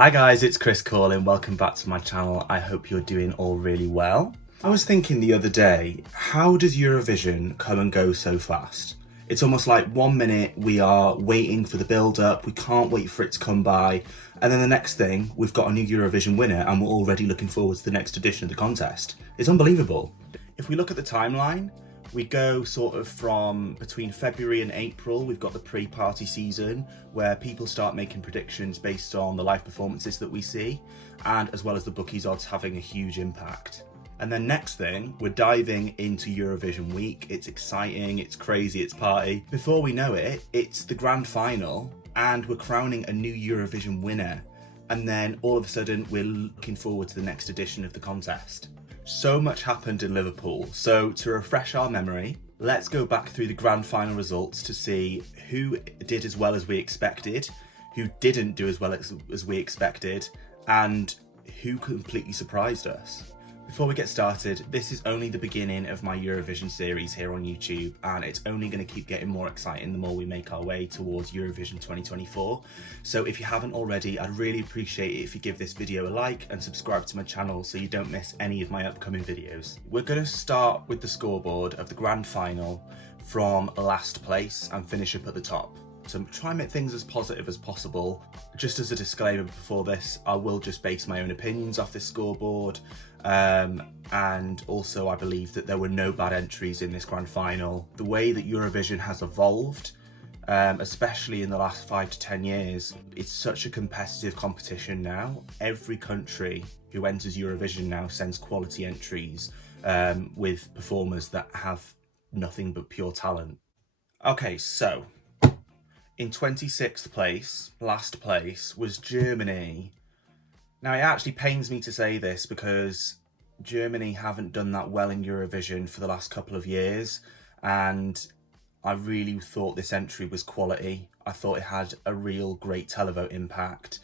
Hi guys, it's Chris calling. Welcome back to my channel. I hope you're doing all really well. I was thinking the other day, how does Eurovision come and go so fast? It's almost like 1 minute we are waiting for the build up, we can't wait for it to come by, and then the next thing, we've got a new Eurovision winner and we're already looking forward to the next edition of the contest. It's unbelievable. If we look at the timeline, we go sort of from between February and April. We've got the pre-party season where people start making predictions based on the live performances that we see, and as well as the bookies odds having a huge impact. And then next thing, we're diving into Eurovision week. It's exciting, it's crazy, it's party. Before we know it, it's the grand final and we're crowning a new Eurovision winner. And then all of a sudden, we're looking forward to the next edition of the contest. So much happened in Liverpool, so to refresh our memory, let's go back through the grand final results to see who did as well as we expected, who didn't do as well as we expected, and who completely surprised us. Before we get started, this is only the beginning of my Eurovision series here on YouTube, and it's only going to keep getting more exciting the more we make our way towards Eurovision 2024. So if you haven't already, I'd really appreciate it if you give this video a like and subscribe to my channel so you don't miss any of my upcoming videos. We're going to start with the scoreboard of the grand final from last place and finish up at the top. So try and make things as positive as possible. Just as a disclaimer before this, I will just base my own opinions off this scoreboard. And also I believe that there were no bad entries in this grand final. The way that Eurovision has evolved, especially in the last 5 to 10 years, it's such a competitive competition now. Every country who enters Eurovision now sends quality entries with performers that have nothing but pure talent. Okay, so in 26th place, last place, was Germany. Now, it actually pains me to say this because Germany haven't done that well in Eurovision for the last couple of years, and I really thought this entry was quality. I thought it had a real great televote impact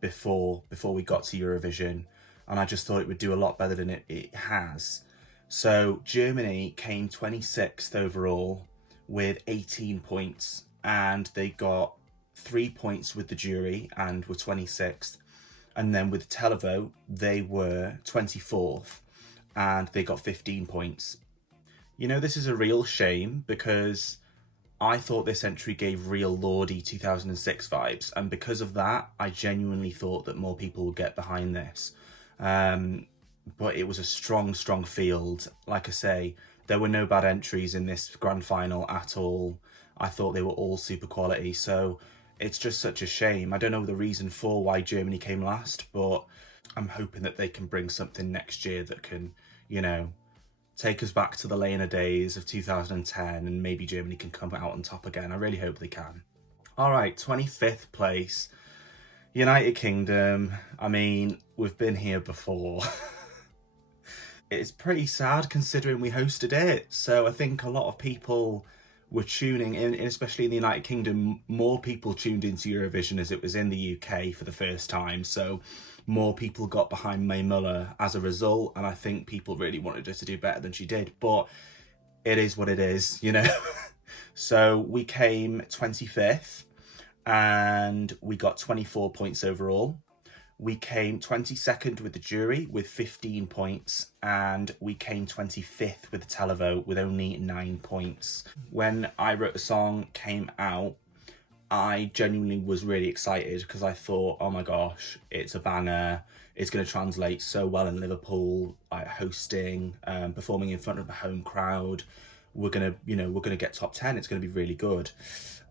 before we got to Eurovision, and I just thought it would do a lot better than it has. So Germany came 26th overall with 18 points, and they got 3 points with the jury and were 26th. And then with the televote, they were 24th and they got 15 points. You know, this is a real shame because I thought this entry gave real Lordi 2006 vibes. And because of that, I genuinely thought that more people would get behind this. But it was a strong field. Like I say, there were no bad entries in this grand final at all. I thought they were all super quality. So it's just such a shame. I don't know the reason for why Germany came last, but I'm hoping that they can bring something next year that can, you know, take us back to the Lena days of 2010 and maybe Germany can come out on top again. I really hope they can. All right, 25th place, United Kingdom. I mean, we've been here before. It's pretty sad considering we hosted it. So I think a lot of people were tuning in, especially in the United Kingdom. More people tuned into Eurovision as it was in the UK for the first time, so more people got behind Mae Muller as a result, and I think people really wanted her to do better than she did, but it is what it is, you know. So we came 25th and we got 24 points overall. We came 22nd with the jury with 15 points, and we came 25th with the televote with only 9 points. When I Wrote a Song came out, I genuinely was really excited because I thought, oh my gosh, it's a banger. It's going to translate so well in Liverpool, like hosting, performing in front of a home crowd. We're going to get top 10. It's going to be really good.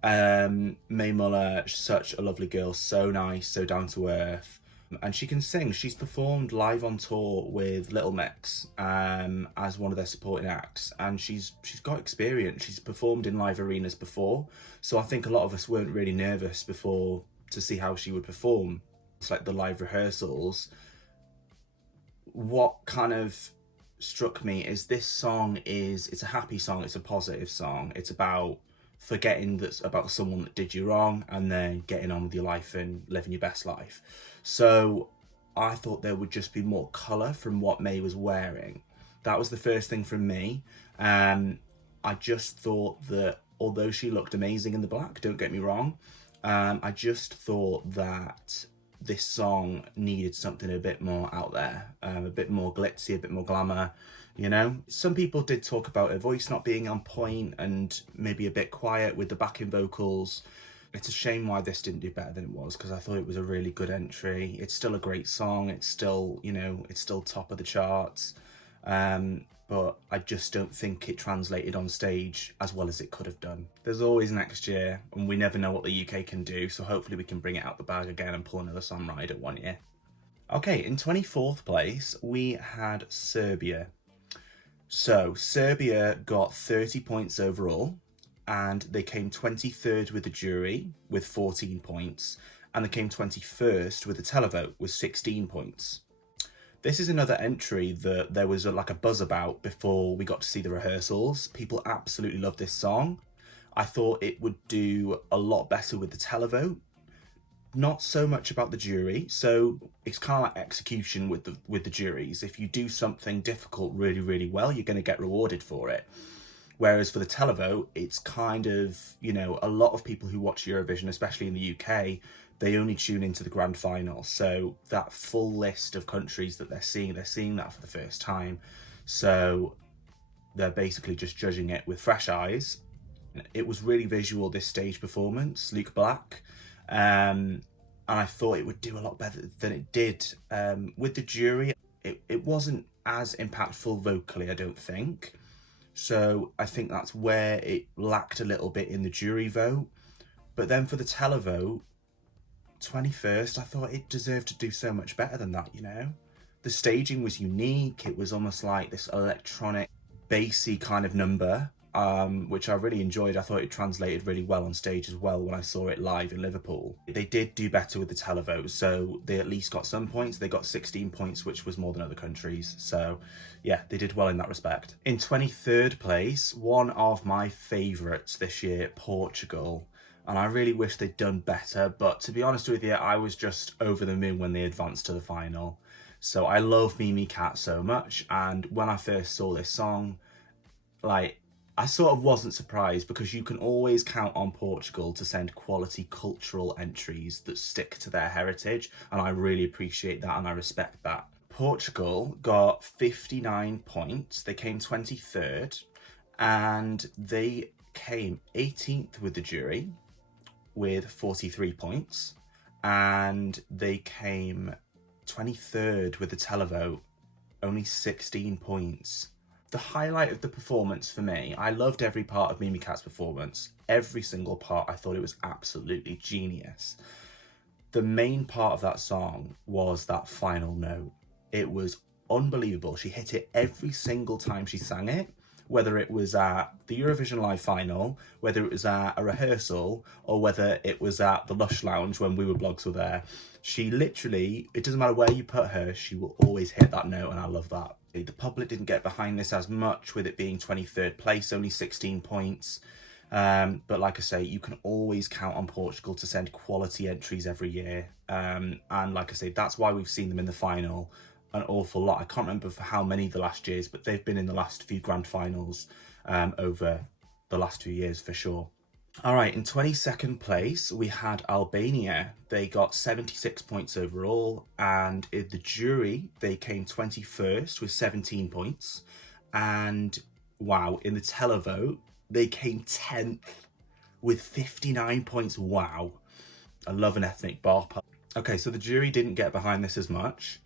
Mae Muller, such a lovely girl, so nice, so down to earth. And she can sing. She's performed live on tour with Little Mix as one of their supporting acts, and she's got experience. She's performed in live arenas before, so I think a lot of us weren't really nervous before to see how she would perform. It's like the live rehearsals. What kind of struck me is this song it's a happy song, it's a positive song. It's about forgetting that's about someone that did you wrong and then getting on with your life and living your best life. So I thought there would just be more colour from what Mae was wearing. That was the first thing from me. I just thought that although she looked amazing in the black, don't get me wrong, I just thought that this song needed something a bit more out there, a bit more glitzy, a bit more glamour, you know? Some people did talk about her voice not being on point and maybe a bit quiet with the backing vocals. It's a shame why this didn't do better than it was, because I thought it was a really good entry. It's still a great song. It's still, you know, it's still top of the charts. But I just don't think it translated on stage as well as it could have done. There's always next year, and we never know what the UK can do, so hopefully we can bring it out the bag again and pull another song right at one year. Okay, in 24th place, we had Serbia. So Serbia got 30 points overall, and they came 23rd with the jury with 14 points, and they came 21st with the televote with 16 points. This is another entry that there was like a buzz about before we got to see the rehearsals. People absolutely loved this song. I thought it would do a lot better with the televote. Not so much about the jury. So it's kind of like execution with the juries. If you do something difficult really, really well, you're going to get rewarded for it. Whereas for the televote, it's kind of, you know, a lot of people who watch Eurovision, especially in the UK, they only tune into the grand final. So that full list of countries that they're seeing that for the first time. So they're basically just judging it with fresh eyes. It was really visual, this stage performance, Luke Black. And I thought it would do a lot better than it did. With the jury, it wasn't as impactful vocally, I don't think. So I think that's where it lacked a little bit in the jury vote. But then for the televote, 21st, I thought it deserved to do so much better than that, you know? The staging was unique. It was almost like this electronic, bassy kind of number, which I really enjoyed. I thought it translated really well on stage as well when I saw it live in Liverpool. They did do better with the televote, so they at least got some points. They got 16 points, which was more than other countries. So yeah, they did well in that respect. In 23rd place, one of my favourites this year, Portugal. And I really wish they'd done better, but to be honest with you, I was just over the moon when they advanced to the final. So I love Mimi Cat so much, and when I first saw this song, like, I sort of wasn't surprised, because you can always count on Portugal to send quality cultural entries that stick to their heritage, and I really appreciate that and I respect that. Portugal got 59 points, they came 23rd, and they came 18th with the jury with 43 points, and they came 23rd with the televote, only 16 points. The highlight of the performance for me, I loved every part of Mimi Cat's performance. Every single part, I thought it was absolutely genius. The main part of that song was that final note. It was unbelievable. She hit it every single time she sang it, whether it was at the Eurovision Live final, whether it was at a rehearsal, or whether it was at the Lush Lounge when We Were Blogs were there. She literally, it doesn't matter where you put her, she will always hit that note, and I love that. The public didn't get behind this as much, with it being 23rd place, only 16 points. But like I say, you can always count on Portugal to send quality entries every year. And like I say, that's why we've seen them in the final an awful lot. I can't remember for how many the last years, but they've been in the last few grand finals over the last 2 years for sure. All right, in 22nd place, we had Albania. They got 76 points overall, and in the jury, they came 21st with 17 points. And wow, in the televote, they came 10th with 59 points. Wow. I love an ethnic bop. Okay, so the jury didn't get behind this as much.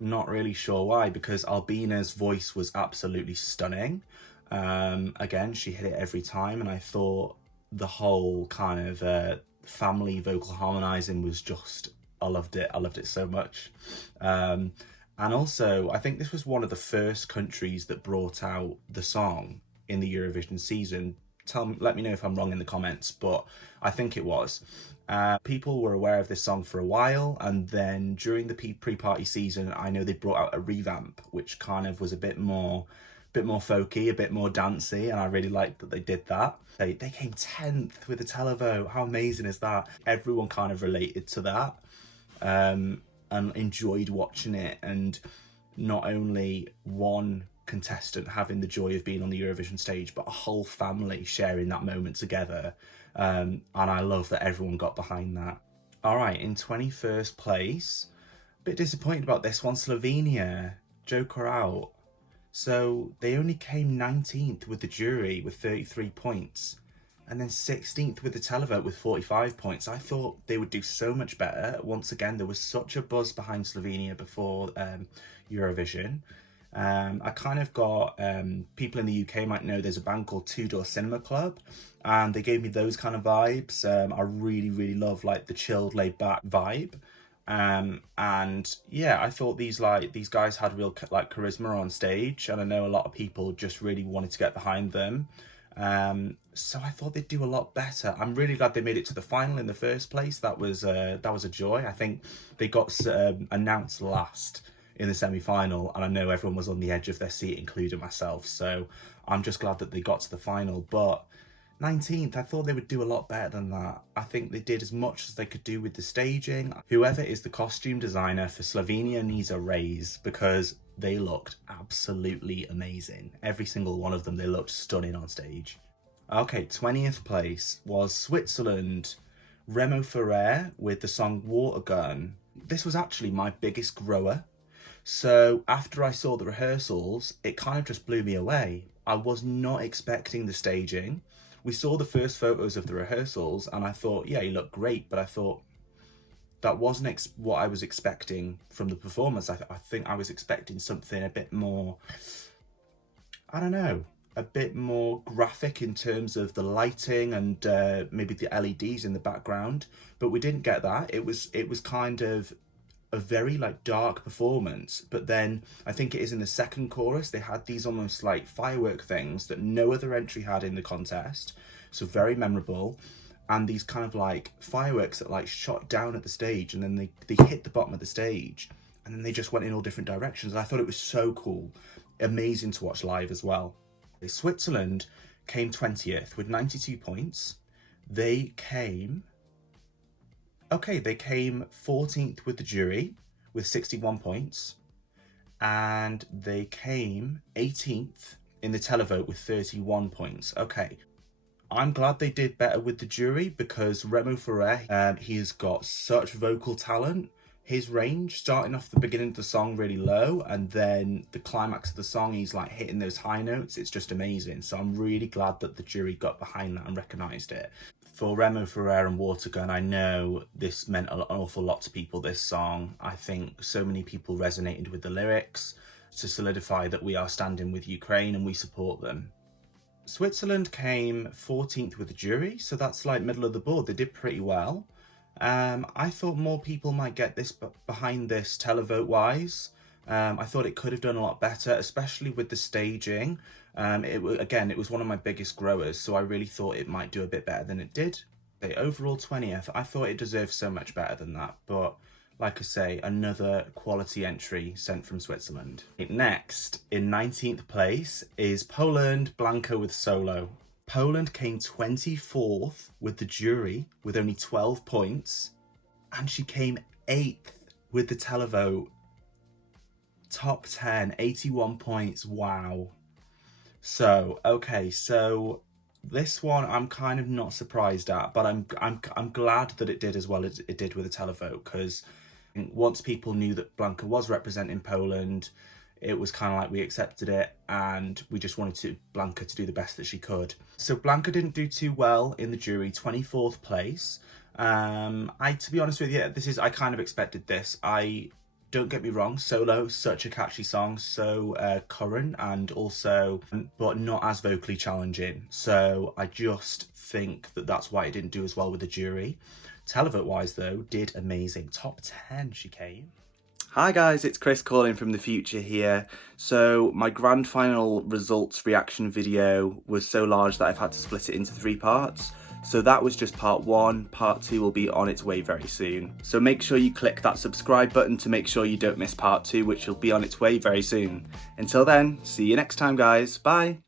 Not really sure why, because Albina's voice was absolutely stunning. Again, she hit it every time, and I thought the whole kind of family vocal harmonizing was just, I loved it so much. And also, I think this was one of the first countries that brought out the song in the Eurovision season. Let me know if I'm wrong in the comments, but I think it was. People were aware of this song for a while, and then during the pre-party season, I know they brought out a revamp, which kind of was a bit more folky, a bit more dancey, and I really liked that they did that. They came 10th with the televote. How amazing is that? Everyone kind of related to that, and enjoyed watching it, and not only one contestant having the joy of being on the Eurovision stage, but a whole family sharing that moment together. And I love that everyone got behind that. All right, in 21st place, a bit disappointed about this one, Slovenia, Joker out. So they only came 19th with the jury with 33 points, and then 16th with the televote with 45 points. I thought they would do so much better. Once again, there was such a buzz behind Slovenia before Eurovision. I kind of got, people in the UK might know there's a band called Two Door Cinema Club, and they gave me those kind of vibes. I really, really love like the chilled, laid back vibe. And yeah, I thought these guys had real like charisma on stage, and I know a lot of people just really wanted to get behind them. So I thought they'd do a lot better. I'm really glad they made it to the final in the first place. That was a joy. I think they got announced last in the semi-final, and I know everyone was on the edge of their seat, including myself. So I'm just glad that they got to the final. But 19th, I thought they would do a lot better than that. I think they did as much as they could do with the staging. Whoever is the costume designer for Slovenia needs a raise, because they looked absolutely amazing. Every single one of them, they looked stunning on stage. Okay, 20th place was Switzerland, Remo Ferrer with the song Water Gun. This was actually my biggest grower. So after I saw the rehearsals, it kind of just blew me away. I was not expecting the staging. We saw the first photos of the rehearsals and I thought, yeah, he looked great, but I thought that wasn't what I was expecting from the performance. I think I was expecting something a bit more, I don't know, a bit more graphic in terms of the lighting and maybe the LEDs in the background, but we didn't get that. It was kind of a very like dark performance, but then I think it is in the second chorus they had these almost like firework things that no other entry had in the contest, so very memorable, and these kind of like fireworks that like shot down at the stage and then they hit the bottom of the stage and then they just went in all different directions. I thought it was so cool, amazing to watch live as well. Switzerland came 20th with 92 points. They came 14th with the jury with 61 points, and they came 18th in the televote with 31 points. Okay, I'm glad they did better with the jury, because Remo Ferrer, he has got such vocal talent. His range, starting off the beginning of the song really low, and then the climax of the song, he's like hitting those high notes. It's just amazing. So I'm really glad that the jury got behind that and recognised it. For Remo Ferrer and Water Gun, I know this meant an awful lot to people, this song. I think so many people resonated with the lyrics to solidify that we are standing with Ukraine and we support them. Switzerland came 14th with the jury, so that's like middle of the board. They did pretty well. I thought more people might get this behind this televote wise. I thought it could have done a lot better, especially with the staging. It was one of my biggest growers, so I really thought it might do a bit better than it did. The overall 20th, I thought it deserved so much better than that, but like I say, another quality entry sent from Switzerland. Next, in 19th place, is Poland, Blanka with Solo. Poland came 24th with the jury with only 12 points, and she came 8th with the televote. Top 10, 81 points, wow. So, okay, so this one I'm kind of not surprised at, but I'm glad that it did as well as it did with the televote, because once people knew that Blanka was representing Poland, it was kind of like we accepted it and we just wanted Blanka to do the best that she could. So Blanka didn't do too well in the jury, 24th place. To be honest with you, I kind of expected this. Don't get me wrong, Solo, such a catchy song, so current and also, but not as vocally challenging. So I just think that that's why it didn't do as well with the jury. Televote wise though, did amazing. Top 10 she came. Hi guys, it's Chris calling from the future here. So my grand final results reaction video was so large that I've had to split it into 3 parts. So that was just part 1, part 2 will be on its way very soon. So make sure you click that subscribe button to make sure you don't miss part 2, which will be on its way very soon. Until then, see you next time guys, bye!